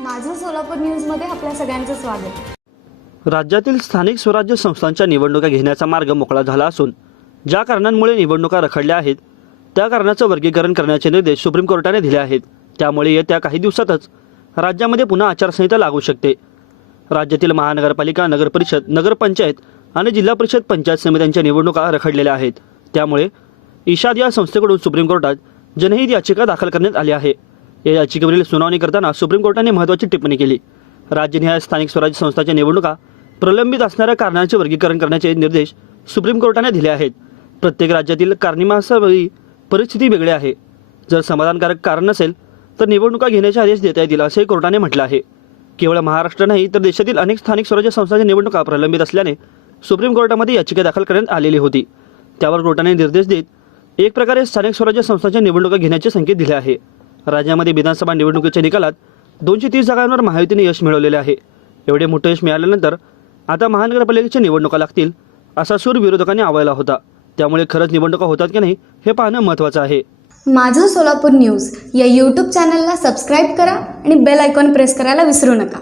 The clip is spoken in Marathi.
माझं सोलापूर न्यूजमध्ये आपल्या सगळ्यांचं स्वागत. राज्यातील स्थानिक स्वराज्य संस्थांच्या निवडणुका घेण्याचा मार्ग मोकळा झाला असून ज्या कारणांमुळे निवडणुका रखडल्या आहेत त्या कारणाचं वर्गीकरण करण्याचे निर्देश सुप्रीम कोर्टाने दिले आहेत. त्यामुळे येत्या काही दिवसातच राज्यामध्ये पुन्हा आचारसंहिता लागू शकते. राज्यातील महानगरपालिका नगरपरिषद नगरपंचायत आणि जिल्हा परिषद पंचायत समित्यांच्या निवडणुका रखडलेल्या आहेत. त्यामुळे इशाद या संस्थेकडून सुप्रीम कोर्टात जनहित याचिका दाखल करण्यात आली आहे. या याचिकेवरील सुनावणी करताना सुप्रीम कोर्टाने महत्त्वाची टिप्पणी केली. राज्यनिहाय स्थानिक स्वराज्य संस्थांच्या निवडणुका प्रलंबित असणाऱ्या कारणांचे वर्गीकरण करण्याचे निर्देश सुप्रीम कोर्टाने दिले आहेत. प्रत्येक राज्यातील कारणिमासावेळी परिस्थिती वेगळी आहे. जर समाधानकारक कारण नसेल तर निवडणुका घेण्याचे आदेश देता येतील असे कोर्टाने म्हटलं आहे. केवळ महाराष्ट्र नाही तर देशातील अनेक स्थानिक स्वराज्य संस्थांच्या निवडणुका प्रलंबित असल्याने सुप्रीम कोर्टामध्ये याचिका दाखल करण्यात आलेली होती. त्यावर कोर्टाने निर्देश देत एक प्रकारे स्थानिक स्वराज्य संस्थांच्या निवडणुका घेण्याचे संकेत दिले आहे. राज्यामध्ये विधानसभा निवडणुकीच्या निकालात दोनशे तीस जागांवर महायुतीने यश मिळवलेले आहे. एवढे मोठे यश मिळाल्यानंतर आता महानगरपालिकेच्या निवडणुका लागतील असा सूर विरोधकांनी आवळला होता. त्यामुळे खरंच निवडणुका होतात की नाही हे पाहणं महत्त्वाचं आहे. माझं सोलापूर न्यूज या यूट्यूब चॅनलला सबस्क्राईब करा आणि बेल आयकॉन प्रेस करायला विसरू नका.